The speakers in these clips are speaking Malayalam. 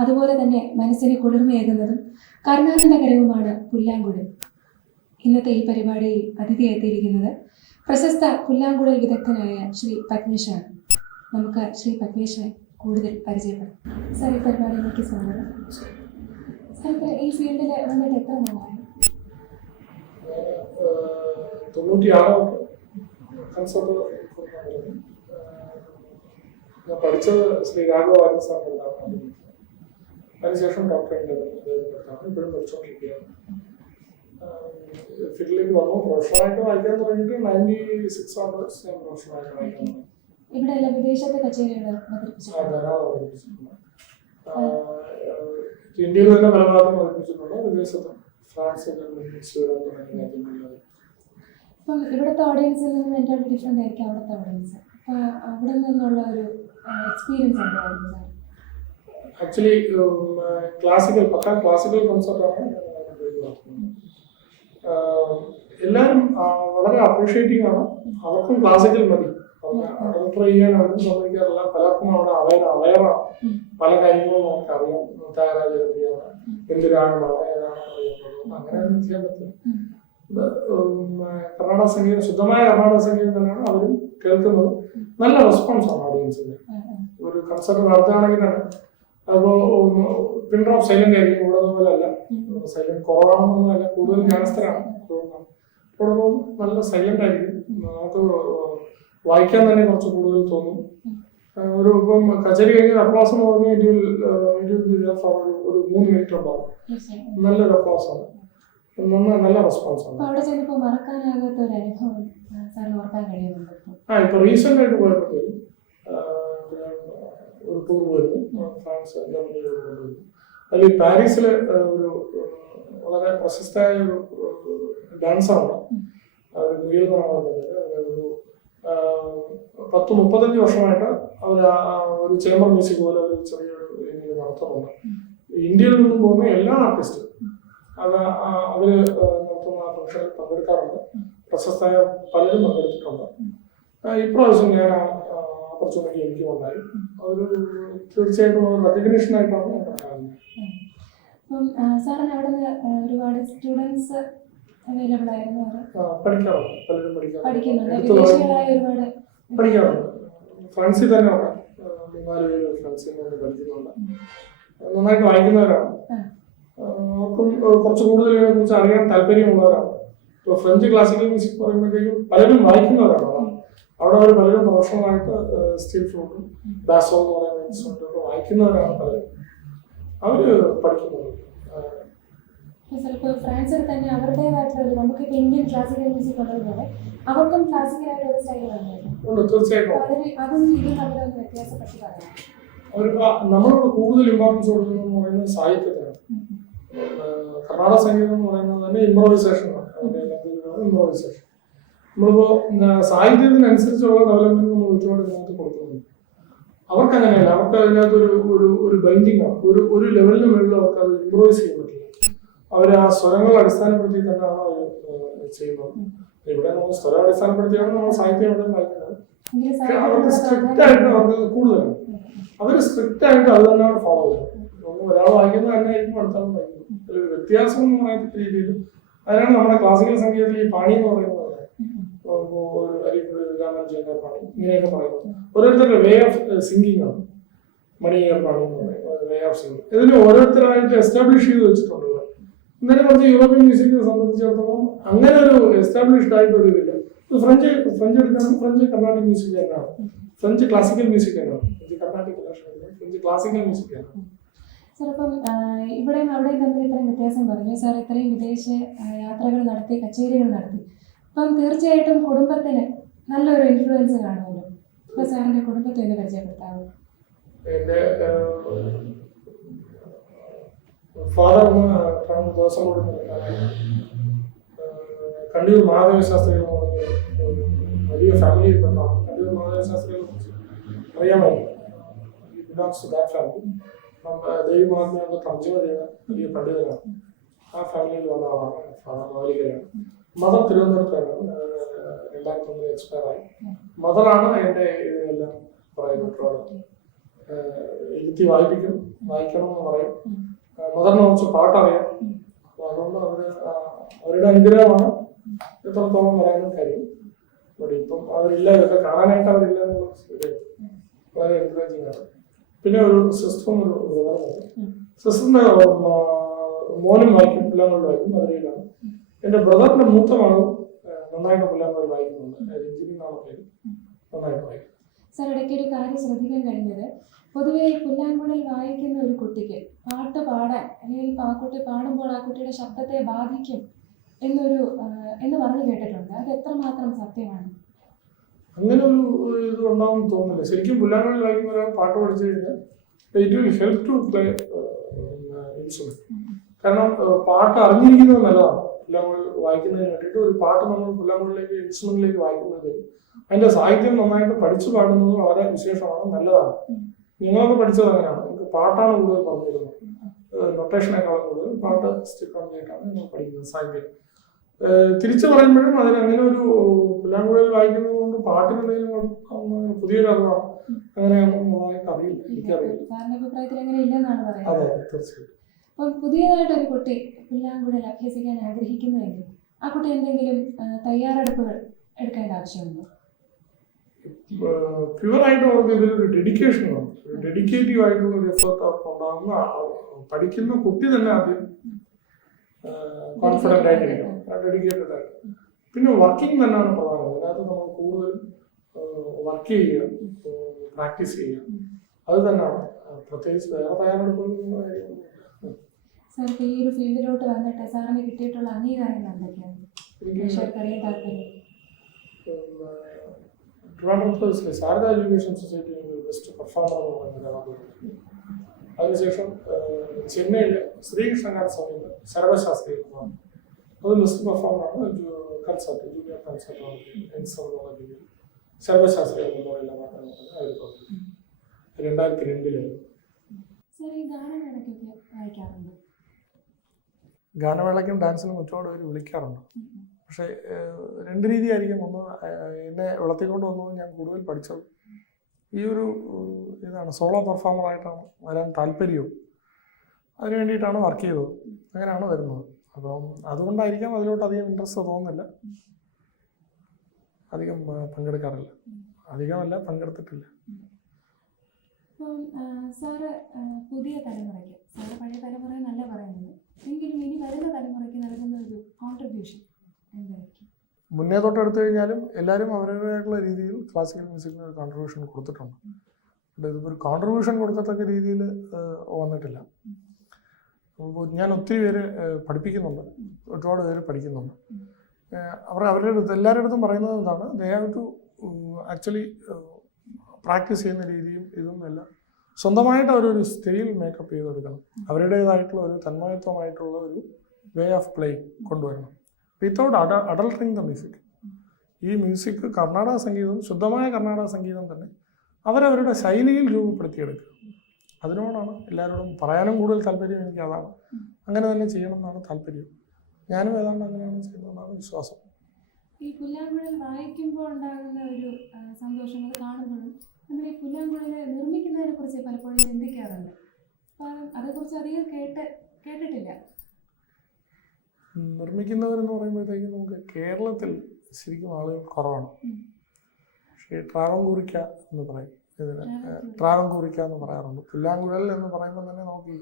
അതുപോലെ തന്നെ മനസ്സിന് കുളിർമയേകുന്നതും കർണാടകരവുമാണ് പുല്ലാങ്കുഴൽ. ഇന്നത്തെ ഈ പരിപാടിയിൽ അതിഥിയെത്തിയിരിക്കുന്നത് പ്രശസ്ത പുല്ലാങ്കുഴൽ വിദഗ്ധനായ ശ്രീ പത്മേഷാണ്. നമുക്ക് ശ്രീ പത്മേഷെ കൂടുതൽ പരിചയപ്പെടാം. സാർ, ഈ പരിപാടിയിലേക്ക് സ്വാഗതം. സാർ, ഈ ഫീൽഡിൽ വന്നിട്ട് എത്ര നാളായി? 96 കൺസർട്ട് ഞാൻ പഠിച്ചത് ശ്രീ രാഘവ വാര്യർ സാറിൻ്റെ. അതിനുശേഷം ഡോക്ടറേറ്റ് ഇപ്പോഴും പഠിച്ചുകൊണ്ടിരിക്കുകയാണ്. ഫീൽഡിലേക്ക് വന്നു. പ്രൊഫഷണലായിട്ട് വായിക്കാൻ തുടങ്ങിയിട്ട് 96 ഓൺവേഴ്സ് ഞാൻ പ്രൊഫഷണലായിട്ട് വായിക്കാൻ തുടങ്ങി. ഇവിടെ വിദേശത്തെ കച്ചേരികൾ ധാരാളം അവതരിപ്പിച്ചിട്ടുണ്ട്. ഇന്ത്യയിൽ തന്നെ പല ഭാഗത്തും അവതരിപ്പിച്ചിട്ടുണ്ട്. വിദേശത്തും ഫ്രാൻസ് തുടങ്ങിയ രാജ്യങ്ങളിൽ. അപ്പം ഇവിടുത്തെ ഓഡിയൻസിൽ നിന്ന് എൻ്റെ ഡിഫറെൻ്റ് ആയിരിക്കും അവിടുത്തെ ഓഡിയൻസ്. അപ്പോൾ അവിടെ നിന്നുള്ള ഒരു എക്സ്പീരിയൻസ് എന്തായിരുന്നു സാർ? Actually classical കൺസെർട്ടാണ്. എല്ലാവരും വളരെ അപ്രീഷിയേറ്റിംഗ് ആണ്. അവർക്കും ക്ലാസിക്കൽ മതി. ട്രൈ ചെയ്യാൻ അവരും സമ്മതിക്കാറില്ല. പലർക്കും അവിടെ അവയറാണ്. പല കാര്യങ്ങളും നമുക്ക് അറിയാം. ത്യാഗരാജയാണ്, എന്തിനാണ് ഏതാണ് അറിയുന്നത്, അങ്ങനെ ചെയ്യാൻ പറ്റില്ല. കർണാടക സംഗീതം, ശുദ്ധമായ കർണാടക സംഗീതം തന്നെയാണ് അവരും കേൾക്കുന്നത്. നല്ല റെസ്പോൺസാണ് ഓഡിയൻസിന്. ഒരു കൺസെർട്ട് നടത്തുകയാണെങ്കിൽ തന്നെ അപ്പോൾ പിൻ ഡ്രോപ്പ് സൈലന്റ് ആയിരിക്കും. ഇവിടെ പോലെ അല്ല, സൈലന്റ് കുറവാണെന്നൊന്നുമല്ല, കൂടുതൽ ജ്ഞാനസ്ഥരാണ്. ഇവിടെ നല്ല സൈലന്റ് ആയിരിക്കും. നമുക്ക് വായിക്കാൻ തന്നെ കുറച്ച് കൂടുതൽ തോന്നും. ഇപ്പം കച്ചേരി കഴിഞ്ഞ അപ്ലാസ് എന്ന് പറഞ്ഞാൽ ഒരു 3 മിനിറ്റ് ഉണ്ടാവും. നല്ലൊരു അപ്ലാസാണ്. നല്ല റെസ്പോൺസ് ആണ്. ഇപ്പൊ റീസെന്റ് ആയിട്ട് പോയപ്പോഴത്തേക്കും ഒരു ടൂർ പോയിരുന്നു. ഫ്രാൻസ്, ജർമ്മനി കൊണ്ടുപോയിരുന്നു. അതിൽ പാരീസില് ഒരു വളരെ പ്രശസ്തമായ ഒരു ഡാൻസറാണ്. ഒരു 10-35 വർഷമായിട്ട് അവർ ഒരു ചേംബർ മ്യൂസിക് പോലെ ഒരു ചെറിയൊരു രീതിയിൽ നടത്തുന്നുണ്ട്. ഇന്ത്യയിൽ നിന്നും പോകുന്ന എല്ലാ ആർട്ടിസ്റ്റും അവര് നടത്തുന്ന ആ ഫംഗ്ഷനിൽ പങ്കെടുക്കാറുണ്ട്. പ്രശസ്തമായ പലരും പങ്കെടുത്തിട്ടുണ്ട്. ഇപ്രാവശ്യം ഞാൻ ഓപ്പർച്യൂണിറ്റി എനിക്ക് ഉണ്ടായി. അതൊരു തീർച്ചയായിട്ടും ഒരു റെക്കഗ്നീഷൻ ആയിട്ടാണ് ഞാൻ കാണുന്നത്. പഠിക്കാറുണ്ട്. പലരും പഠിക്കാറുണ്ട്. ഫ്രണ്ട്സിൽ തന്നെ ഉണ്ട്. 4 പേര് ഫ്രണ്ട്സിൽ നിന്ന് പഠിക്കുന്നുണ്ട്. നന്നായിട്ട് വായിക്കുന്നവരാണ്. അവർക്കും കുറച്ച് കൂടുതൽ ഇതിനെ കുറിച്ച് അറിയാൻ താല്പര്യമുള്ളവരാണ്. ഇപ്പോൾ ഫ്രഞ്ച് ക്ലാസിക്കൽ മ്യൂസിക് പറയുമ്പോഴത്തേക്കും പലരും വായിക്കുന്നവരാണ്. അവിടെ അവർ പലരും പ്രൊഫഷണലായിട്ട് സ്റ്റീൽ ഫ്ലൂട്ടും ബാസോ എന്ന് പറയുന്ന ഇൻസ്ട്രുമെന്റ് ഒക്കെ വായിക്കുന്നവരാണ് പലരും. അവര് പഠിക്കുന്നത്. ഫ്രാൻസിൽ തന്നെ അവരുടേതായിട്ടുള്ള നമുക്കിപ്പോൾ ഇന്ത്യൻ ക്ലാസിക്കൽ മ്യൂസിക് ഉള്ളതുപോലെ അവർക്കും ക്ലാസിക്കലായിട്ട് ഒരു സ്റ്റൈലാണ്. തീർച്ചയായിട്ടും അതൊന്നും ഇതും തമ്മിലൊന്ന് വ്യത്യാസപ്പെട്ട് പറയാം. അവരിപ്പോ നമ്മളോട് കൂടുതൽ ഇമ്പോർട്ടൻസ് കൊടുക്കുന്നത് പറയുന്നത് സാഹിത്യത്തിനാണ്. കർണാടക സംഗീതം എന്ന് പറയുന്നത് തന്നെ ഇംപ്രവൈസേഷനാണ്. ഇംപ്രവൈസേഷൻ നമ്മളിപ്പോ സാഹിത്യത്തിനനുസരിച്ചുള്ള ഡെവലപ്മെന്റ് നമ്മൾ ഒരുപാട് ഇതിനകത്ത് കൊടുക്കുന്നുണ്ട്. അവർക്ക് അങ്ങനെയല്ല. അവർക്ക് അതിനകത്ത് ഒരു ബൈൻഡിങ് ആണ്. ഒരു ലെവലിന് മുകളിൽ അവർക്ക് അത് ഇംപ്രവൈസ് ചെയ്യാൻ പറ്റില്ല. അവർ ആ സ്വരങ്ങൾ അടിസ്ഥാനപ്പെടുത്തി തന്നെയാണ് അവർ ചെയ്യുന്നത്. ഇവിടെ നമ്മൾ സ്വരം അടിസ്ഥാനപ്പെടുത്തിയാണ് നമ്മൾ സാഹിത്യം ഇവിടെ വായിക്കുന്നത്. അവർക്ക് സ്ട്രിക്റ്റ് ആയിട്ട് അവർക്ക് കൂടുതലാണ്. അവർ സ്ട്രിക്റ്റ് ആയിട്ട് അത് തന്നെയാണ് ഫോളോ ചെയ്യുന്നത്. ഒരാൾ വായിക്കുന്നത് തന്നെ ആയിരിക്കും അടുത്താൾ വായിക്കുന്നത്. ഒരു വ്യത്യാസം എന്ന് പറയുന്ന രീതിയിൽ അതിനാണ് നമ്മുടെ ക്ലാസിക്കൽ സംഗീതത്തിൽ ഈ പാണി എന്ന് പറയുന്നത്. രാമൻ പാണി ഇങ്ങനെയൊക്കെ പറയുന്നത് ഓരോരുത്തരുടെ വേ ഓഫ് സിംഗിങ് ആണ്. മണിയർ പാണി എന്ന് പറയുന്നത് വേ ഓഫ് സിംഗിങ്. ഇതിന് ഓരോരുത്തരായിട്ട് എസ്റ്റാബ്ലിഷ് ചെയ്ത് വെച്ചിട്ടുണ്ട്. ഇന്നലെ കുറച്ച് യൂറോപ്യൻ മ്യൂസിക്കിനെ സംബന്ധിച്ചിടത്തോളം അങ്ങനെ ഒരു എസ്റ്റാബ്ലിഷ്ഡ് ആയിട്ട് ഒരു ഇതില്ല. ഫ്രഞ്ച് എടുക്കുകയാണെങ്കിൽ ഫ്രഞ്ച് കർണാട്ടിക് മ്യൂസിക് തന്നെയാണ്. ഫ്രഞ്ച് ക്ലാസിക്കൽ മ്യൂസിക് തന്നെയാണ്. French Carnatic French classical music തന്നെയാണ്. സാർ, ഇപ്പം ഇവിടെയും അവിടെയും തമ്മിൽ ഇത്രയും വ്യത്യാസം പറഞ്ഞു. സാർ ഇത്രയും വിദേശ യാത്രകൾ നടത്തി, കച്ചേരികൾ നടത്തി. അപ്പം തീർച്ചയായിട്ടും കുടുംബത്തിന് നല്ലൊരു ഇൻഫ്ലുവൻസ് കാണുമല്ലോ. ഇപ്പൊ സാറിന്റെ കുടുംബത്തെ ഒന്ന് പരിചയപ്പെടുത്താമോ? എന്റെ ഫാദർ ദിവസം കണ്ടിയൂർ മഹാദേവ ശാസ്ത്രികൾ വലിയ ഫാമിലിയിൽ പെട്ടാണ്. കണ്ടിയൂർ മഹാദേവ ശാസ്ത്രികളെ കുറിച്ച് അറിയാമായിരുന്നു. ദേവി മഹാത്മ്യം എന്ന് തർജ്ജമ ചെയ്ത വലിയ പണ്ഡിതനാണ്. ആ ഫാമിലിയിൽ വന്ന ആളാണ്. മൗലികരാണ്. മദർ തിരുവനന്തപുരത്താണ്. 2001 എക്സ്പയർ ആയി. മദറാണ് എൻ്റെ ഇതിനെല്ലാം പറയുന്നത്. ഇരുത്തി വായിപ്പിക്കും. വായിക്കണം എന്ന് പറയും. മദറിന് കുറച്ച് പാട്ടറിയാം. അപ്പൊ അതുകൊണ്ട് അവരുടെ അനുഗ്രഹമാണ് എത്രത്തോളം പറയാനും കാര്യം. ബട്ട് ഇപ്പം അവരില്ല, ഇതൊക്കെ കാണാനായിട്ട് അവരില്ല എന്നുള്ള വളരെ എൻകറേജിങ് ആണ്. പിന്നെ ഒരു സിസ്റ്ററും ഒരു ബ്രദറുമുണ്ട്. സിസ്റ്ററിന്റെ മോനും വായിക്കും, പുല്ലാങ്കുഴൽ വായിക്കും, മധുരയിലാണ്. എന്റെ ബ്രദറിന്റെ മൂത്ത മകളും നന്നായിട്ട് പുല്ലാങ്കുഴൽ വായിക്കുന്നുണ്ട്. രഞ്ജിനി എന്നാണ് പേര്. നന്നായിട്ട് വായിക്കും. സാർ, ഇടയ്ക്ക് ഒരു കാര്യം ശ്രദ്ധിക്കാൻ കഴിഞ്ഞത്, പൊതുവെ പുല്ലാങ്കുഴൽ വായിക്കുന്ന ഒരു കുട്ടിക്ക് പാട്ട് പാടാൻ അല്ലെങ്കിൽ ആ കുട്ടി പാടുമ്പോൾ ആ കുട്ടിയുടെ ശബ്ദത്തെ ബാധിക്കും എന്ന് പറഞ്ഞു കേട്ടിട്ടുണ്ട്. അത് എത്രമാത്രം സത്യമാണ്? അങ്ങനെ ഒരു ഇത് ഉണ്ടാവും തോന്നുന്നില്ല. ശരിക്കും പുല്ലാങ്കുഴൽ വായിക്കുന്ന ഒരാൾ പാട്ട് പഠിച്ചു കഴിഞ്ഞാൽ it will help to play instrument. കാരണം പാട്ട് അറിഞ്ഞിരിക്കുന്നത് നല്ലതാണ്. പുല്ലാങ്കുഴൽ വായിക്കുന്നതിന് വേണ്ടിയിട്ട് ഒരു പാട്ട് നമ്മൾ പുല്ലാങ്കുഴലിലേക്ക് ഇൻസ്ട്രുമെന്റിലേക്ക് വായിക്കുമ്പോഴത്തേക്കും അതിന്റെ സാഹിത്യം നന്നായിട്ട് പഠിച്ചു പാടുന്നത് വളരെ വിശേഷമാണ്, നല്ലതാണ്. നിങ്ങളൊക്കെ പഠിച്ചത് അങ്ങനെയാണ്. നിങ്ങൾക്ക് പാട്ടാണ് കൂടുതൽ പറഞ്ഞിരുന്നത്. നൊട്ടേഷനേക്കാളും കൂടുതൽ പാട്ട് സ്റ്റിക്ക് ഓൺ ചെയ്തിട്ടാണ് നിങ്ങൾ പഠിക്കുന്നത് സാഹിത്യം. തിരിച്ചു പറയുമ്പോഴും അതിന് അങ്ങനെ ഒരു പുല്ലാങ്കുഴൽ വായിക്കുന്നത് കൊണ്ട് പാട്ടിന് എന്തെങ്കിലും പുതിയൊരു അറിവാണ്. അങ്ങനെയൊന്നും അറിയില്ല, എനിക്കറിയില്ല. അതെ, തീർച്ചയായിട്ടും. അപ്പം പുതിയതായിട്ട് ഒരു കുട്ടി പുല്ലാങ്കുഴൽ അഭ്യസിക്കാൻ ആഗ്രഹിക്കുന്നുവെങ്കിൽ ആ കുട്ടി എന്തെങ്കിലും തയ്യാറെടുപ്പുകൾ എടുക്കേണ്ട ആവശ്യമുണ്ടോ? പ്യുവറായിട്ട് അവർക്ക് ഇതിലൊരു ഡെഡിക്കേഷൻ വേണം. ഡെഡിക്കേറ്റീവ് ആയിട്ടുള്ള ഒരു എഫേർട്ട് അവർക്ക് ഉണ്ടാകുന്ന പഠിക്കുന്ന കുട്ടി തന്നെ ആദ്യം കോൺഫിഡൻ്റ് ആയിട്ടിരിക്കണം, ഡെഡിക്കേറ്റഡ് ആയിട്ട്. പിന്നെ വർക്കിംഗ് തന്നെയാണ് പ്രധാനം. അതിനകത്ത് നമ്മൾ കൂടുതൽ വർക്ക് ചെയ്യുക, പ്രാക്ടീസ് ചെയ്യുക, അത് തന്നെയാണ്. പ്രത്യേകിച്ച് വേറെ തയ്യാറെടുപ്പുള്ള കാര്യമൊന്നും. സാർ, ഇപ്പോൾ ഈ ഒരു ഫീൽഡിലോട്ട് വന്നിട്ട് സാറിന് കിട്ടിയിട്ടുള്ള അംഗീകാരങ്ങൾ എന്തൊക്കെയാണ്? ട്രിവാൻഡ്രത്ത് ശാരദ എഡ്യൂക്കേഷൻ സൊസൈറ്റിയിൽ ബെസ്റ്റ് പെർഫോമർ എന്ന് പറയുന്ന അവാർഡ്. അതിനുശേഷം ചെന്നൈയിൽ ശ്രീകൃഷ്ണനാഥ സ്വാമിയിൽ സർവശാസ്ത്രീയ അത് ബെസ്റ്റ് പെർഫോമറാണ്. കൺസർട്ട്, ജൂനിയർ കൺസർട്ട് എൻസർവോളജിയിൽ സർവശാസ്ത്രീയ മെമ്മോറിയൽ അവാർഡ് 2002. ഗാനമേളയ്ക്കും ഡാൻസിനും ഒരുപാട് പേര് വിളിക്കാറുണ്ട്. പക്ഷേ രണ്ട് രീതിയായിരിക്കും. ഒന്ന്, എന്നെ വളർത്തിക്കൊണ്ട് വന്നത് ഞാൻ കൂടുതൽ പഠിച്ചത് ഈ ഒരു ഇതാണ്, സോളോ പെർഫോമറായിട്ടാണ് വരാൻ താല്പര്യവും അതിന് വേണ്ടിയിട്ടാണ് വർക്ക് ചെയ്തത്. അങ്ങനെയാണ് വരുന്നത്. അപ്പം അതുകൊണ്ടായിരിക്കാം അതിലോട്ട് അധികം ഇൻട്രസ്റ്റ് തോന്നുന്നില്ല. അധികം പങ്കെടുക്കാറില്ല. അധികമല്ല, പങ്കെടുത്തിട്ടില്ല. അപ്പം സാറ് പുതിയ തലമുറയ്ക്ക്, സാറ് പഴയ തലമുറ നല്ല പറയുന്നത്, എങ്കിലും ഇനി വരുന്ന തലമുറയ്ക്ക് നൽകുന്ന ഒരു കോൺട്രിബ്യൂഷൻ എന്തായിരിക്കും? മുന്നേ തൊട്ടെടുത്തു കഴിഞ്ഞാലും എല്ലാവരും അവരുടേതായിട്ടുള്ള രീതിയിൽ ക്ലാസിക്കൽ മ്യൂസിക്കിന് ഒരു കോൺട്രിബ്യൂഷൻ കൊടുത്തിട്ടുണ്ട്. ഇതിപ്പോൾ ഒരു കോൺട്രിബ്യൂഷൻ കൊടുക്കത്തക്ക രീതിയിൽ വന്നിട്ടില്ല. അപ്പോൾ ഞാൻ ഒത്തിരി പേര് പഠിപ്പിക്കുന്നുണ്ട്, ഒരുപാട് പേര് പഠിക്കുന്നുണ്ട്. അവരുടെ അടുത്ത് എല്ലാവരുടെ അടുത്തും പറയുന്നത് എന്താണ്, they have to actually practice ചെയ്യുന്ന രീതിയും ഇതും എല്ലാം സ്വന്തമായിട്ട് അവരൊരു സ്റ്റൈൽ മേക്കപ്പ് ചെയ്തെടുക്കണം. അവരുടേതായിട്ടുള്ള ഒരു തന്മയത്വമായിട്ടുള്ള ഒരു വേ ഓഫ് പ്ലേ കൊണ്ടുവരണം, വിത്തൗട്ട് അഡൾട്ടറിങ് ദ മ്യൂസിക്. ഈ മ്യൂസിക് കർണാടക സംഗീതം, ശുദ്ധമായ കർണാടക സംഗീതം തന്നെ അവരവരുടെ ശൈലിയിൽ രൂപപ്പെടുത്തിയെടുക്കുക. അതിനോടാണ് എല്ലാവരോടും പറയാനും കൂടുതൽ താല്പര്യം. എനിക്ക് അതാണ്, അങ്ങനെ തന്നെ ചെയ്യണം എന്നാണ് താല്പര്യം. ഞാനും ഏതാണ്ട് അങ്ങനെയാണ് ചെയ്യുന്നതെന്നാണ് വിശ്വാസം. ഈ പുല്ലാങ്കുഴൽ വായിക്കുമ്പോൾ ഉണ്ടാകുന്ന ഒരു സന്തോഷം, അത് കാണുമ്പോഴും നമ്മൾ ഈ പുല്ലാങ്കുഴൽ നിർമ്മിക്കുന്നതിനെ കുറിച്ച് പലപ്പോഴും ചിന്തിക്കാറുണ്ട്. അപ്പം അതേക്കുറിച്ച് അധികം കേട്ടിട്ടില്ല. നിർമ്മിക്കുന്നവരെന്ന് പറയുമ്പോഴത്തേക്കും നമുക്ക് കേരളത്തിൽ ശരിക്കും ആളുകൾ കുറവാണ്. പക്ഷേ ട്രാവൻകൂറിക്ക എന്ന് പറയും, ഇതിന് ട്രാവൻകൂറിക്ക എന്ന് പറയാറുണ്ട്. പുല്ലാങ്കുഴൽ എന്ന് പറയുമ്പോൾ തന്നെ നമുക്ക്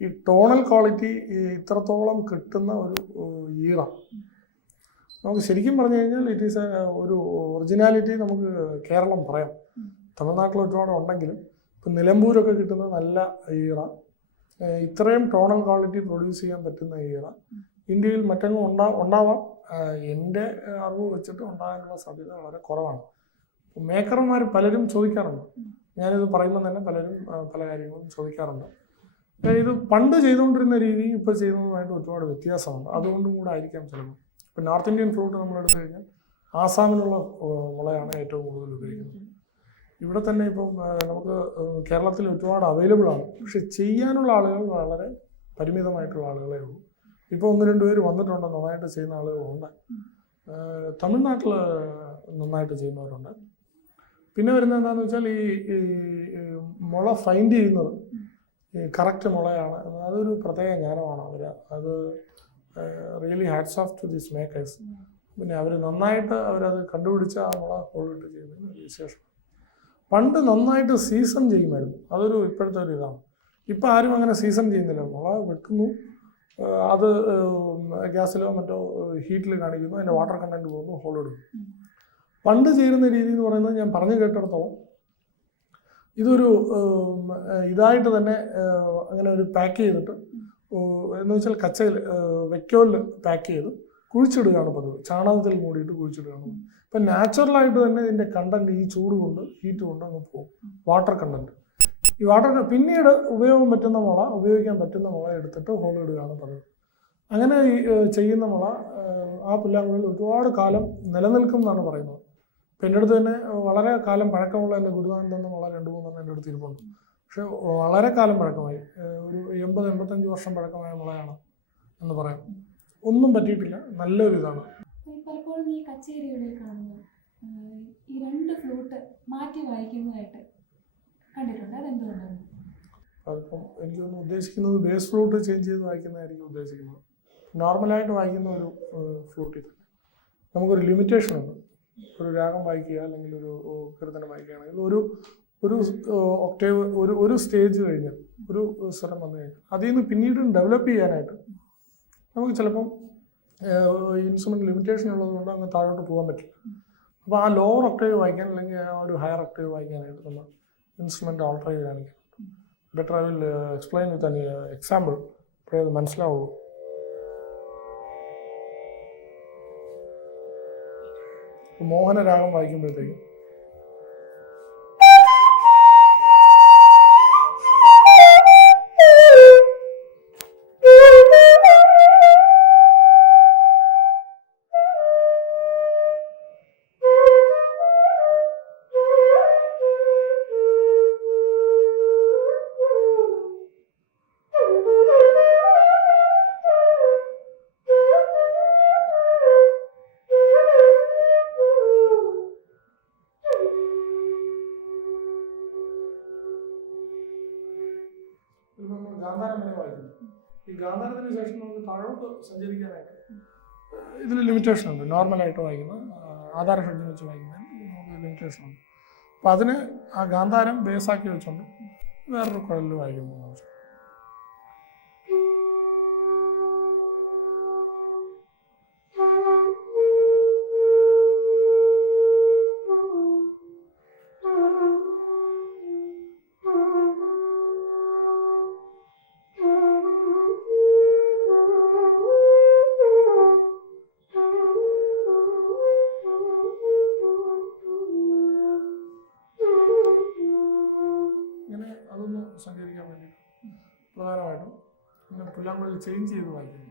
ഈ ടോണൽ ക്വാളിറ്റി ഇത്രത്തോളം കിട്ടുന്ന ഒരു ഈറ നമുക്ക് ശരിക്കും പറഞ്ഞു കഴിഞ്ഞാൽ ഇറ്റ് ഈസ് ഒരു ഒറിജിനാലിറ്റി നമുക്ക് കേരളം പറയാം. തമിഴ്നാട്ടിൽ ഒരുപാട് ഉണ്ടെങ്കിലും ഇപ്പം നിലമ്പൂരൊക്കെ കിട്ടുന്ന നല്ല ഈറ, ഇത്രയും ടോണൽ ക്വാളിറ്റി പ്രൊഡ്യൂസ് ചെയ്യാൻ പറ്റുന്ന ഈറ ഇന്ത്യയിൽ മറ്റെങ്ങും ഉണ്ടാവാം. എൻ്റെ അറിവ് വെച്ചിട്ട് ഉണ്ടാകാനുള്ള സാധ്യത വളരെ കുറവാണ്. മേക്കർമാർ പലരും ചോദിക്കാറുണ്ട്, ഞാനിത് പറയുമ്പോൾ തന്നെ പലരും പല കാര്യങ്ങളും ചോദിക്കാറുണ്ട്. ഇത് പണ്ട് ചെയ്തുകൊണ്ടിരുന്ന രീതി ഇപ്പോൾ ചെയ്യുന്നതുമായിട്ട് ഒരുപാട് വ്യത്യാസമുണ്ട്. അതുകൊണ്ടും കൂടെ ആയിരിക്കാം ചിലപ്പോൾ. ഇപ്പം നോർത്ത് ഇന്ത്യൻ ഫ്ലൂട്ട് നമ്മളെടുത്തു കഴിഞ്ഞാൽ ആസാമിലുള്ള മുളയാണ് ഏറ്റവും കൂടുതൽ ഉപയോഗിക്കുന്നത്. ഇവിടെ തന്നെ ഇപ്പം നമുക്ക് കേരളത്തിൽ ഒരുപാട് അവൈലബിൾ ആണ്. പക്ഷെ ചെയ്യാനുള്ള ആളുകൾ വളരെ പരിമിതമായിട്ടുള്ള ആളുകളേ ഉള്ളൂ. ഇപ്പോൾ 1-2 പേര് വന്നിട്ടുണ്ട്, നന്നായിട്ട് ചെയ്യുന്ന ആളുകളുണ്ട്. തമിഴ്നാട്ടിൽ നന്നായിട്ട് ചെയ്യുന്നവരുണ്ട്. പിന്നെ വരുന്നത് എന്താണെന്ന് വെച്ചാൽ ഈ മുള ഫൈൻഡ് ചെയ്യുന്നത് ഈ കറക്റ്റ് മുളയാണ്. അതൊരു പ്രത്യേക ജ്ഞാനമാണ് അത് really hats of two this makers. പിന്നെ അവർ നന്നായിട്ട് അവരത് കണ്ടുപിടിച്ച ആ മുള ഹോളിട്ട് ചെയ്യുന്നതിന് വിശേഷം. പണ്ട് നന്നായിട്ട് സീസൺ ചെയ്യുമായിരുന്നു, അതൊരു ഇപ്പോഴത്തെ ഒരു ഇതാണ്. ഇപ്പം ആരും അങ്ങനെ സീസൺ ചെയ്യുന്നില്ല. മുള വെക്കുന്നു, അത് ഗ്യാസിലോ മറ്റോ ഹീറ്റിൽ കാണിക്കുന്നു, അതിൻ്റെ വാട്ടർ കണ്ടൻറ്റ് പോകുന്നു, ഹോളിടുന്നു. പണ്ട് ചെയ്യുന്ന രീതി എന്ന് പറയുന്നത് ഞാൻ പറഞ്ഞു കേട്ടിടത്തോളം ഇതൊരു ഇതായിട്ട് തന്നെ അങ്ങനെ ഒരു പാക്ക് ചെയ്തിട്ട് എന്ന് വെച്ചാൽ കച്ചയിൽ വെക്കോലിൽ പാക്ക് ചെയ്ത് കുഴിച്ചിടുകയാണ് പതിവ്. ചാണകത്തിൽ മൂടിയിട്ട് കുഴിച്ചിടുകയാണ്. ഇപ്പം നാച്ചുറലായിട്ട് തന്നെ ഇതിൻ്റെ കണ്ടൻറ്റ് ഈ ചൂട് കൊണ്ട് ഹീറ്റ് കൊണ്ട് അങ്ങ് പോകും, വാട്ടർ കണ്ടൻറ്റ്. ഈ വാട്ടർ പിന്നീട് ഉപയോഗിക്കാൻ പറ്റുന്ന മുള എടുത്തിട്ട് ഹോളിടുകയാണ് പതിവ്. അങ്ങനെ ചെയ്യുന്ന മുള ആ പുല്ലാങ്കുഴൽ ഒരുപാട് കാലം നിലനിൽക്കും എന്നാണ് പറയുന്നത്. ഇപ്പം എൻ്റെ അടുത്ത് തന്നെ വളരെ കാലം പഴക്കമുള്ള എൻ്റെ ഗുരുനാഥൻ തന്ന മുള 2-3 എൻ്റെ അടുത്ത് ഇരിപ്പുണ്ട്. പക്ഷെ വളരെ കാലം പഴക്കമായി, ഒരു 80-85 വർഷം പഴക്കമായ മുളയാണ് എന്ന് പറയാം. ഒന്നും പറ്റിയിട്ടില്ല, നല്ലൊരു ഇതാണ്. പലപ്പോഴും ഈ കച്ചേരികളിൽ കാണുന്നത് ഈ 2 ഫ്ലൂട്ട് മാറ്റി വായിക്കുന്നതായിട്ട് കണ്ടിട്ടുണ്ട്, അതെന്തുകൊണ്ടാണ്? അതിപ്പം എനിക്ക് തോന്നുന്നു ഉദ്ദേശിക്കുന്നത് ബേസ് ഫ്ലൂട്ട് ചേഞ്ച് ചെയ്ത് വായിക്കുന്നതായിരിക്കും ഉദ്ദേശിക്കുന്നത്. നോർമലായിട്ട് വായിക്കുന്ന ഒരു ഫ്ലൂട്ടിൽ നമുക്കൊരു ലിമിറ്റേഷൻ ഉണ്ട്. ഒരു രാഗം വായിക്കുക അല്ലെങ്കിൽ ഒരു കീർത്തനം വായിക്കുകയാണെങ്കിൽ ഒരു ഒക്ടേവ് ഒരു സ്റ്റേജ് കഴിഞ്ഞാൽ ഒരു സ്വരം വന്നു കഴിഞ്ഞാൽ അതിൽ നിന്ന് പിന്നീട് ഡെവലപ്പ് ചെയ്യാനായിട്ട് നമുക്ക് ചിലപ്പം ഇൻസ്ട്രുമെൻറ്റ് ലിമിറ്റേഷൻ ഉള്ളതുകൊണ്ട് അങ്ങ് താഴോട്ട് പോകാൻ പറ്റില്ല. അപ്പോൾ ആ ലോവർ ഒക്ടേവ് വായിക്കാൻ അല്ലെങ്കിൽ ആ ഒരു ഹയർ ഒക്ടേവ് വായിക്കാനായിട്ട് നമ്മൾ ഇൻസ്ട്രുമെൻറ്റ് ഓൾട്ടർ ചെയ്ത് കാണിക്കും. Better I will explain with an example, അപ്പോഴേ അത് മനസ്സിലാവുള്ളൂ. മോഹനരാഗം വായിക്കുമ്പോഴത്തേക്കും ഗാന്ധാരം വരെ വായിക്കുന്നു. ഈ ഗാന്ധാരത്തിന് ശേഷം നമുക്ക് താഴോട്ട് സഞ്ചരിക്കാനായിട്ട് ഇതിൽ ലിമിറ്റേഷൻ ഉണ്ട്. നോർമലായിട്ട് വായിക്കുന്ന ആധാര ഷഡ്ജം വെച്ച് വായിക്കുന്നതിന് നമുക്ക് ലിമിറ്റേഷൻ ഉണ്ട്. അപ്പോൾ അതിന് ആ ഗാന്ധാരം ബേസാക്കി വെച്ചുകൊണ്ട് വേറൊരു കുഴലിൽ വായിക്കുന്നു. സഞ്ചരിക്കാൻ വേണ്ടിയിട്ട് പ്രധാനമായിട്ടും ഇങ്ങനെ പുല്ലാങ്കുഴൽ ചേഞ്ച് ചെയ്ത് വായിക്കുന്നു.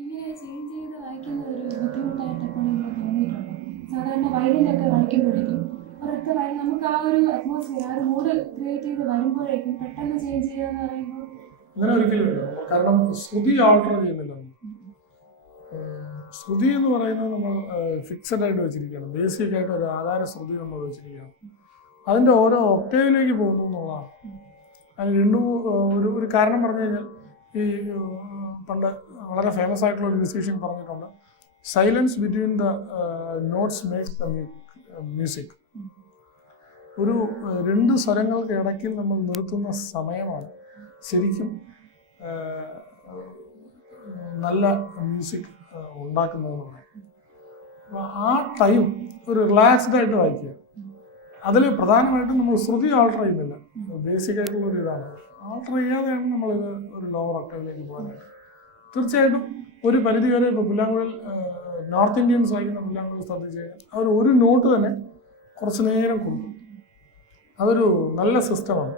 ഇങ്ങനെ ചേഞ്ച് ചെയ്ത് വായിക്കുന്ന ഒരു ബുദ്ധിമുട്ടായിട്ട് എപ്പോഴും തോന്നിയിട്ടുണ്ട്. സാധാരണ വയലിനൊക്കെ വായിക്കുമ്പോഴേക്കും ഒരൊറ്റ വയൽ നമുക്ക് ആ ഒരു അറ്റ്മോസ്ഫിയർ, ആ ഒരു മൂഡ് ക്രിയേറ്റ് ചെയ്ത് വരുമ്പോഴേക്കും പെട്ടെന്ന് ചേഞ്ച് ചെയ്യുക എന്ന് പറയുമ്പോൾ അങ്ങനെ ഒരിക്കലും ഇല്ല. കാരണം ശ്രുതി ആൾട്ടർ ചെയ്യുന്നില്ല. ശ്രുതി എന്ന് പറയുന്നത് നമ്മൾ ഫിക്സഡ് ആയിട്ട് വെച്ചിരിക്കുകയാണ്. ബേസിക് ആയിട്ട് ഒരു ആധാര ശ്രുതി നമ്മൾ വെച്ചിരിക്കുകയാണ്. അതിൻ്റെ ഓരോ ഒക്ടേവിലേക്ക് പോകുന്നു എന്നുള്ളതാണ്. അതിന് ഒരു കാരണം പറഞ്ഞു കഴിഞ്ഞാൽ ഈ പണ്ട് വളരെ ഫേമസ് ആയിട്ടുള്ള ഒരു മ്യൂസീഷ്യൻ പറഞ്ഞിട്ടുണ്ട്, silence between the notes makes the music. ഒരു 2 സ്വരങ്ങൾക്ക് ഇടയ്ക്ക് നമ്മൾ നിർത്തുന്ന സമയമാണ് ശരിക്കും നല്ല മ്യൂസിക് ഉണ്ടാക്കുന്നതെന്ന് പറയും. അപ്പോൾ ആ ടൈം ഒരു റിലാക്സ്ഡ് ആയിട്ട് വായിക്കുക. അതിൽ പ്രധാനമായിട്ടും നമ്മൾ ശ്രുതി ആൾട്ടർ ചെയ്യുന്നില്ല. ബേസിക് ആയിട്ടുള്ളൊരു ഇതാണ്. ആൾട്ടർ ചെയ്യാതെയാണ് നമ്മളിത് ഒരു ലോവർ ഒക്ടേവിലേക്ക് പോകാനായിട്ട്. തീർച്ചയായിട്ടും ഒരു പരിധി വരെ ഇപ്പോൾ പുല്ലാങ്കുഴൽ നോർത്ത് ഇന്ത്യൻസ് വായിക്കുന്ന പുല്ലാങ്കുഴൽ ശ്രദ്ധിച്ച് കഴിഞ്ഞാൽ അവർ ഒരു നോട്ട് തന്നെ കുറച്ച് നേരം കൊടുക്കും. അതൊരു നല്ല സിസ്റ്റമാണ്.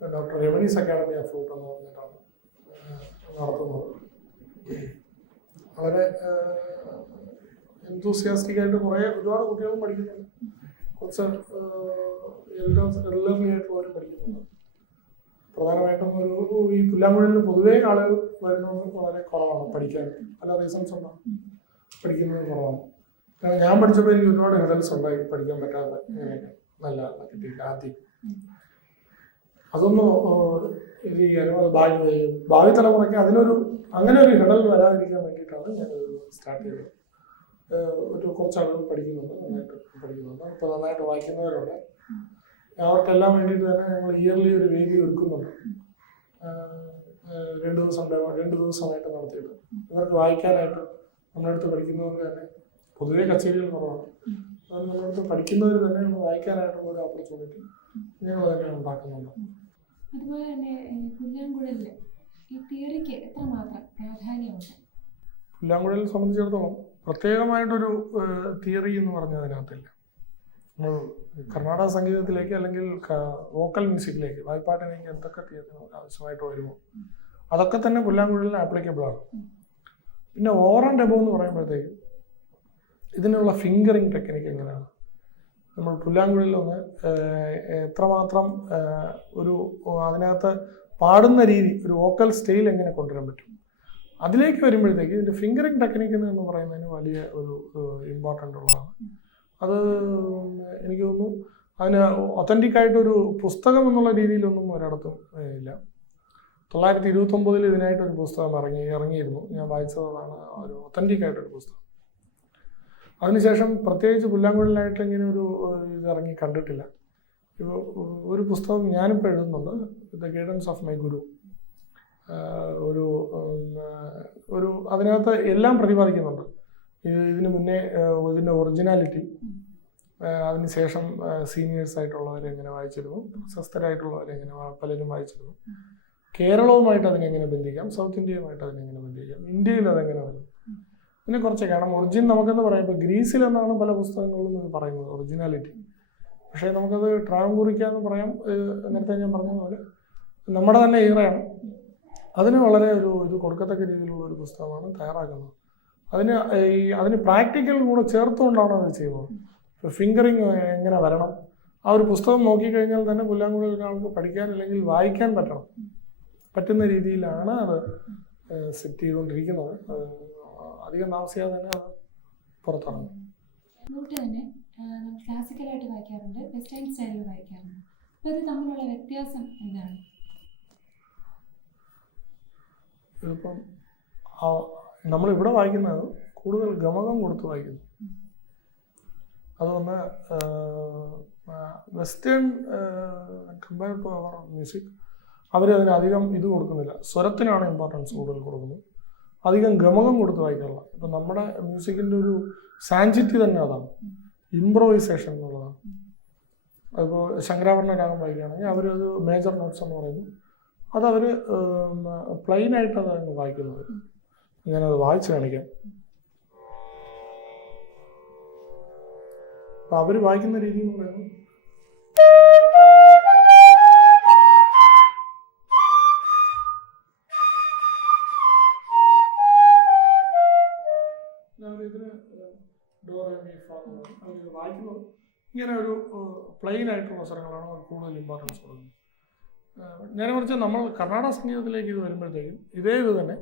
Doctor Ramani's academy of flute എന്ന് പറഞ്ഞിട്ടാണ് നടത്തുന്നത്. വളരെ എന്തൂസിയാസ്റ്റിക് ആയിട്ട് ഒരുപാട് കുട്ടികളും പഠിക്കുന്നുണ്ട്. കുറച്ച് റെഗുലർലി ആയിട്ടുള്ളവരും പഠിക്കുന്നുണ്ട്. പ്രധാനമായിട്ടും ഈ പുല്ലാങ്കുഴലിൽ പൊതുവേ ആളുകൾ വരുന്നത് വളരെ കുറവാണ് പഠിക്കാൻ. പല റീസൺസ് ഉണ്ടാകും, പഠിക്കുന്നത് കുറവാണ്. കാരണം ഞാൻ പഠിച്ചപ്പോൾ എനിക്ക് ഒരുപാട് ഹെഡൽസ് ഉണ്ടായി പഠിക്കാൻ പറ്റാതെ. അങ്ങനെയൊക്കെ നല്ല കിട്ടിയില്ല ആദ്യം. അതൊന്നും ഇത് ചെയ്യാനും അത് ഭാവി തലമുറയ്ക്ക് അങ്ങനെ ഒരു ഹിടൽ വരാതിരിക്കാൻ വേണ്ടിയിട്ടാണ് ഞാനത് സ്റ്റാർട്ട് ചെയ്തത്. കുറച്ച് ആളുകൾ പഠിക്കുന്നുണ്ട്, നന്നായിട്ട് പഠിക്കുന്നുണ്ട്. ഇപ്പോൾ നന്നായിട്ട് വായിക്കുന്നവരുണ്ട്. അവർക്കെല്ലാം വേണ്ടിയിട്ട് തന്നെ ഞങ്ങൾ ഇയർലി ഒരു വേദി ഒരുക്കുന്നുണ്ട്. 2 ദിവസമായിട്ട് നടത്തിയിട്ട് ഇവർക്ക് വായിക്കാനായിട്ട് നമ്മുടെ അടുത്ത് പഠിക്കുന്നവർക്ക് തന്നെ പൊതുവേ കച്ചേരികൾ കുറവാണ്. അത് നമ്മുടെ അടുത്ത് പഠിക്കുന്നവർ തന്നെ ഒന്ന് വായിക്കാനായിട്ടുള്ള ഒരു ഓപ്പർച്യൂണിറ്റി ഞങ്ങൾ തന്നെ ഉണ്ടാക്കുന്നുണ്ട്. അതുപോലെ തന്നെ പുല്ലാങ്കുഴലിൽ ഈ തിയറിക്ക് എത്രമാത്രം പ്രാധാന്യമുണ്ട്? പുല്ലാങ്കുഴലിനെ സംബന്ധിച്ചിടത്തോളം പ്രത്യേകമായിട്ടൊരു തിയറി എന്ന് പറഞ്ഞതിനകത്തില്ല. നമ്മൾ കർണാടക സംഗീതത്തിലേക്ക് അല്ലെങ്കിൽ വോക്കൽ മ്യൂസിക്കിലേക്ക് വായ്പാട്ടിലേക്ക് എന്തൊക്കെ തിയറി ആവശ്യമായിട്ട് വരുമോ അതൊക്കെ തന്നെ പുല്ലാങ്കുഴലിന് ആപ്ലിക്കബിൾ ആണ്. പിന്നെ ഓവർ ആൻഡ് എബോവ് എന്ന് പറയുമ്പോഴത്തേക്കും ഇതിനുള്ള ഫിംഗറിങ് ടെക്നിക്ക് എങ്ങനെയാണ്, നമ്മൾ പുല്ലാങ്കുഴലിൽ ഒന്ന് എത്രമാത്രം അതിനകത്ത് പാടുന്ന രീതി, ഒരു വോക്കൽ സ്റ്റൈൽ എങ്ങനെ കൊണ്ടുവരാൻ പറ്റും, അതിലേക്ക് വരുമ്പോഴത്തേക്ക് ഇതിൻ്റെ ഫിംഗറിങ് ടെക്നിക്ക് എന്ന് പറയുന്നതിന് വലിയ ഒരു ഇമ്പോർട്ടൻ്റ് ഉള്ളതാണ്. അത് എനിക്ക് തോന്നുന്നു അതിന് ഒത്തൻറ്റിക്കായിട്ടൊരു പുസ്തകം എന്നുള്ള രീതിയിലൊന്നും ഒരിടത്തും ഇല്ല. 1929 ഇതിനായിട്ടൊരു പുസ്തകം ഇറങ്ങിയിരുന്നു. ഞാൻ വായിച്ചതാണ് ഒരു ഒത്തൻറ്റിക്കായിട്ടൊരു പുസ്തകം. അതിനുശേഷം പ്രത്യേകിച്ച് പുല്ലാങ്കുഴലിനായിട്ട് ഇങ്ങനെ ഇത് ഇറങ്ങി കണ്ടിട്ടില്ല. ഇപ്പോൾ ഒരു പുസ്തകം ഞാനിപ്പോൾ എഴുതുന്നുണ്ട്, ദ ഗൈഡൻസ് ഓഫ് മൈ ഗുരു. അതിനകത്ത് എല്ലാം പ്രതിപാദിക്കുന്നുണ്ട്. ഇതിന് മുന്നേ ഇതിൻ്റെ ഒറിജിനാലിറ്റി, അതിനുശേഷം സീനിയേഴ്സ് ആയിട്ടുള്ളവരെ എങ്ങനെ വായിച്ചിരുന്നു, പ്രശസ്തരായിട്ടുള്ളവരെ എങ്ങനെ പലരും വായിച്ചിരുന്നു, കേരളവുമായിട്ട് അതിനെങ്ങനെ ബന്ധിക്കാം, സൗത്ത് ഇന്ത്യയുമായിട്ട് അതിനെങ്ങനെ ബന്ധിക്കാം, ഇന്ത്യയിൽ അതെങ്ങനെ വരും, ഇതിനെ കുറച്ച് കാരണം ഒറിജിൻ നമുക്കെന്ന് പറയുമ്പോൾ ഗ്രീസിൽ എന്നാണ് പല പുസ്തകങ്ങളിലും പറയുന്നത് ഒറിജിനാലിറ്റി. പക്ഷേ നമുക്കത് ട്രാവൻകൂറിക്കാന്ന് പറയാം. നേരത്തെ ഞാൻ പറഞ്ഞതുപോലെ നമ്മുടെ തന്നെ ഈറയാണ്. അതിന് വളരെ ഇത് കൊടുക്കത്തക്ക രീതിയിലുള്ള ഒരു പുസ്തകമാണ് തയ്യാറാക്കുന്നത്. അതിന് പ്രാക്ടിക്കൽ കൂടെ ചേർത്തുകൊണ്ടാണ് അത് ചെയ്യുന്നത്. ഇപ്പോൾ ഫിംഗറിങ് എങ്ങനെ വരണം, ആ ഒരു പുസ്തകം നോക്കിക്കഴിഞ്ഞാൽ തന്നെ പുല്ലാങ്കുഴൽ ആൾക്ക് പഠിക്കാൻ അല്ലെങ്കിൽ വായിക്കാൻ പറ്റുന്ന രീതിയിലാണ് അത് സെറ്റ് ചെയ്തുകൊണ്ടിരിക്കുന്നത്. അധികം താമസിയാതെ തന്നെ അത് പുറത്തിറങ്ങും. അതുകൊണ്ട് തന്നെ നമ്മൾ ക്ലാസിക്കലായിട്ട് വായിക്കാറുണ്ട്, വെസ്റ്റേൺ സ്റ്റൈലിൽ വായിക്കാറുണ്ട്. അപ്പോൾ ഇത് തമ്മിലുള്ള വ്യത്യാസം എന്താണ്? ഇതിപ്പം നമ്മളിവിടെ വായിക്കുന്നത് കൂടുതൽ ഗമകം കൊടുത്ത് വായിക്കുന്നു. അതുകൊണ്ട് വെസ്റ്റേൺ കമ്പയർ ടു അവർ മ്യൂസിക് അവരതിനധികം ഇത് കൊടുക്കുന്നില്ല. സ്വരത്തിനാണ് ഇമ്പോർട്ടൻസ് കൂടുതൽ കൊടുക്കുന്നത്, അധികം ഗമകം കൊടുത്ത് വായിക്കാറില്ല. ഇപ്പം നമ്മുടെ മ്യൂസിക്കിൻ്റെ ഒരു സാഞ്ചിറ്റി തന്നെ അതാണ്, ഇംപ്രൊവൈസേഷൻ എന്നുള്ളതാണ്. അതിപ്പോൾ ശങ്കരാഭരണ രാഗം വായിക്കുകയാണെങ്കിൽ അവരത് മേജർ നോട്ട്സ് എന്ന് പറയുന്നു, അതവർ പ്ലെയിനായിട്ട് അതങ്ങ് വായിക്കുന്നത്. ഞാനത് വായിച്ച് കാണിക്കാം. അപ്പം അവർ വായിക്കുന്ന രീതി എന്ന് പറയുന്നത് വായിക്കുന്നത് ഇങ്ങനെ ഒരു പ്ലെയിൻ ആയിട്ടുള്ള സ്വരങ്ങളാണ് അവർ കൂടുതൽ ഇമ്പോർട്ടൻസ് കൊടുക്കുന്നത്. നേരെ മറിച്ച് നമ്മൾ കർണാടക സംഗീതത്തിലേക്ക് ഇത് വരുമ്പോഴത്തേക്കും ഇതേ ഇത് തന്നെ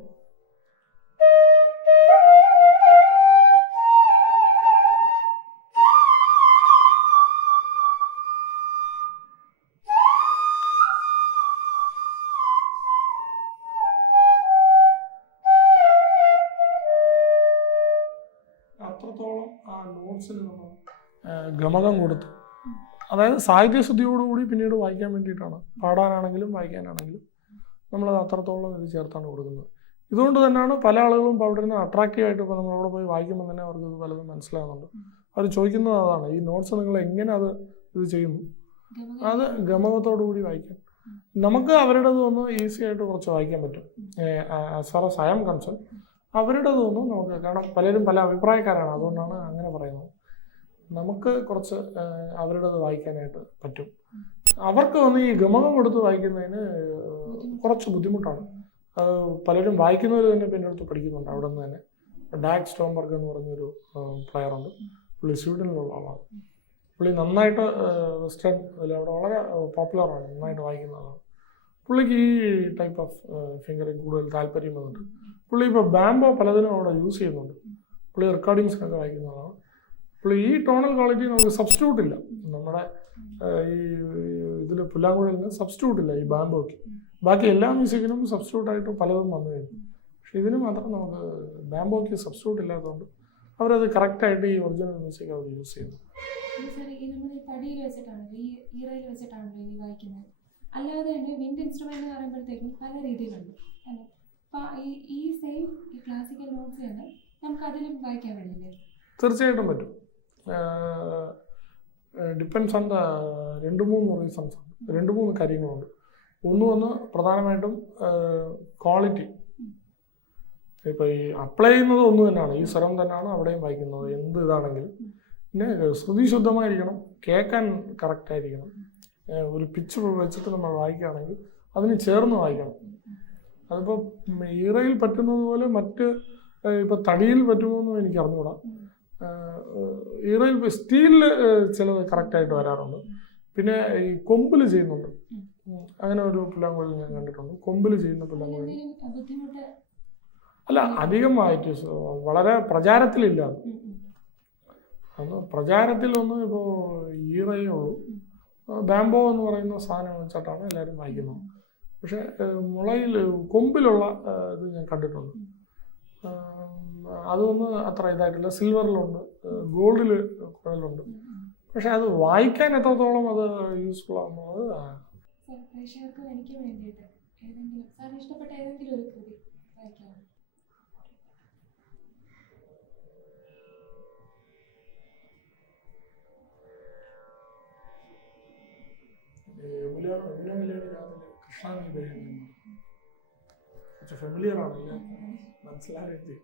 അത്രത്തോളം ആ നോട്ട്സിൽ നമ്മൾ ഗമകം കൊടുത്ത്, അതായത് സാഹിത്യശുദ്ധിയോടുകൂടി പിന്നീട് വായിക്കാൻ വേണ്ടിയിട്ടാണ്, പാടാനാണെങ്കിലും വായിക്കാനാണെങ്കിലും നമ്മളത് അത്രത്തോളം ഇത് ചേർത്താണ് കൊടുക്കുന്നത്. ഇതുകൊണ്ട് തന്നെയാണ് പല ആളുകളും ഇപ്പോൾ അവിടെ നിന്ന് അട്രാക്റ്റീവായിട്ട് ഇപ്പോൾ നമ്മളവിടെ പോയി വായിക്കുമ്പോൾ തന്നെ അവർക്ക് ഇത് പലതും മനസ്സിലാകുന്നുണ്ട്. അവർ ചോദിക്കുന്നത് അതാണ്, ഈ നോട്ട്സ് നിങ്ങൾ എങ്ങനെ ഇത് ചെയ്യുന്നു, അത് ഗമകത്തോടു കൂടി വായിക്കാൻ. നമുക്ക് അവരുടേത് ഒന്ന് ഈസി ആയിട്ട് കുറച്ച് വായിക്കാൻ പറ്റും. As far as I am concern അവരുടേതൊന്നും നമുക്ക്, കാരണം പലരും പല അഭിപ്രായക്കാരാണ്, അതുകൊണ്ടാണ് അങ്ങനെ പറയുന്നത്. നമുക്ക് കുറച്ച് അവരുടേത് വായിക്കാനായിട്ട് പറ്റും. അവർക്ക് വന്ന് ഈ ഗമകം കൊടുത്ത് വായിക്കുന്നതിന് കുറച്ച് ബുദ്ധിമുട്ടാണ്. പലരും വായിക്കുന്നവർ തന്നെ പിന്നെ അടുത്ത് പഠിക്കുന്നുണ്ട് അവിടെ നിന്ന് തന്നെ. ഡാഗ് സ്റ്റോംബർഗ് എന്ന് പറഞ്ഞൊരു പ്ലെയറുണ്ട്, പുള്ളി സ്വീഡനിലുള്ള ആളാണ്. പുള്ളി നന്നായിട്ട് വെസ്റ്റേൺ അവിടെ വളരെ പോപ്പുലറാണ്, നന്നായിട്ട് വായിക്കുന്നതാണ്. പുള്ളിക്ക് ഈ ടൈപ്പ് ഓഫ് ഫിംഗറിങ് കൂടുതൽ താല്പര്യം വന്നിട്ട് പുള്ളി ഇപ്പോൾ ബാംബോ പലതിനും അവിടെ യൂസ് ചെയ്യുന്നുണ്ട്. പുള്ളി റെക്കോർഡിങ്സിനൊക്കെ വായിക്കുന്നതാണ്. പുള്ളി ഈ ടോണൽ ക്വാളിറ്റി നമുക്ക് സബ്സ്റ്റിറ്റ്യൂട്ട് ഇല്ല. നമ്മുടെ ഈ ഇതിൽ പുല്ലാങ്കുഴലിന് സബ്സ്റ്റിറ്റ്യൂട്ട് ഇല്ല ഈ ബാംബോക്ക്. ബാക്കി എല്ലാ മ്യൂസിക്കിനും സബ്സ്റ്റിറ്റ്യൂട്ട് ആയിട്ട് പലതും വന്നു കഴിഞ്ഞു. പക്ഷെ ഇതിന് മാത്രം നമുക്ക് ബാംബോക്ക് സബ്സ്റ്റിറ്റ്യൂട്ട് ഇല്ലാത്തതുകൊണ്ട് അവരത് കറക്റ്റായിട്ട് ഈ ഒറിജിനൽ മ്യൂസിക് അവർ യൂസ് ചെയ്യുന്നു. തടിയിൽ വെച്ചിട്ടാണല്ലോ ഈ ഈറയിൽ വെച്ചിട്ടാണല്ലോ ഈ വായിക്കുന്നത്. അല്ലാതെ തന്നെ വിൻഡ് ഇൻസ്ട്രുമെന്റ് എന്ന് പറയുമ്പോഴത്തേക്കും പല രീതിയിലുണ്ട് അല്ലേ? അപ്പൊ ഈ സെയിം ഈ ക്ലാസിക്കൽ നോട്ട്സ് തന്നെ നമുക്ക് അതിലും വായിക്കാൻ കഴിയില്ലേ? തീർച്ചയായിട്ടും പറ്റും. ഡിപ്പെൻസ് ഓൺ ദ 2-3 റീസൺസ് ഉണ്ട്, 2-3 കാര്യങ്ങളുണ്ട്. ഒന്ന് പ്രധാനമായിട്ടും ക്വാളിറ്റി. ഇപ്പൊ ഈ അപ്ലൈ ചെയ്യുന്നത് ഒന്ന് തന്നെയാണ്, ഈ സ്വരം തന്നെയാണ് അവിടെയും വായിക്കുന്നത് എന്ത് ഇതാണെങ്കിലും. പിന്നെ ശ്രുതി ശുദ്ധമായിരിക്കണം, കേൾക്കാൻ കറക്റ്റ് ആയിരിക്കണം. ഒരു പിച്ച് വെച്ചിട്ട് നമ്മൾ വായിക്കുകയാണെങ്കിൽ അതിന് ചേർന്ന് വായിക്കണം. അതിപ്പോൾ ഈറയിൽ പറ്റുന്നത് പോലെ മറ്റ് ഇപ്പം തടിയിൽ പറ്റുമോയെന്നും എനിക്ക് അറിഞ്ഞുകൂടാ. ഈറയിൽ സ്റ്റീലിൽ ചിലത് കറക്റ്റായിട്ട് വരാറുണ്ട്. പിന്നെ ഈ കൊമ്പിൽ ചെയ്യുന്നുണ്ട്, അങ്ങനെ ഒരു പുല്ലാങ്കുഴൽ ഞാൻ കണ്ടിട്ടുണ്ട്. കൊമ്പിൽ ചെയ്യുന്ന പുല്ലാങ്കുഴൽ അല്ല, അധികമായിട്ട് വളരെ പ്രചാരത്തിലില്ല. പ്രചാരത്തിലൊന്നും ഇപ്പോൾ ഈറയേ ഉള്ളൂ. ബാംബോ എന്ന് പറയുന്ന സാധനം വെച്ചിട്ടാണ് എല്ലാവരും വായിക്കുന്നത്. പക്ഷെ മുളയിൽ കൊമ്പിലുള്ള ഇത് ഞാൻ കണ്ടിട്ടുണ്ട്. അതൊന്നും അത്ര ഇതായിട്ടില്ല. സിൽവറിലുണ്ട്, ഗോൾഡിൽ കുഴലുണ്ട്. പക്ഷെ അത് വായിക്കാൻ എത്രത്തോളം അത് യൂസ്ഫുൾ ആകുന്നത്. പ്രേക്ഷകർക്ക് എനിക്ക് വേണ്ടിയിട്ട് ഏതെങ്കിലും സാറിന് ഇഷ്ടപ്പെട്ട ഏതെങ്കിലും ഒരു കൃതി വായിക്കാം. കൃഷ്ണ ഫെമിലിയർ ആണല്ലേ, മനസ്സിലായി.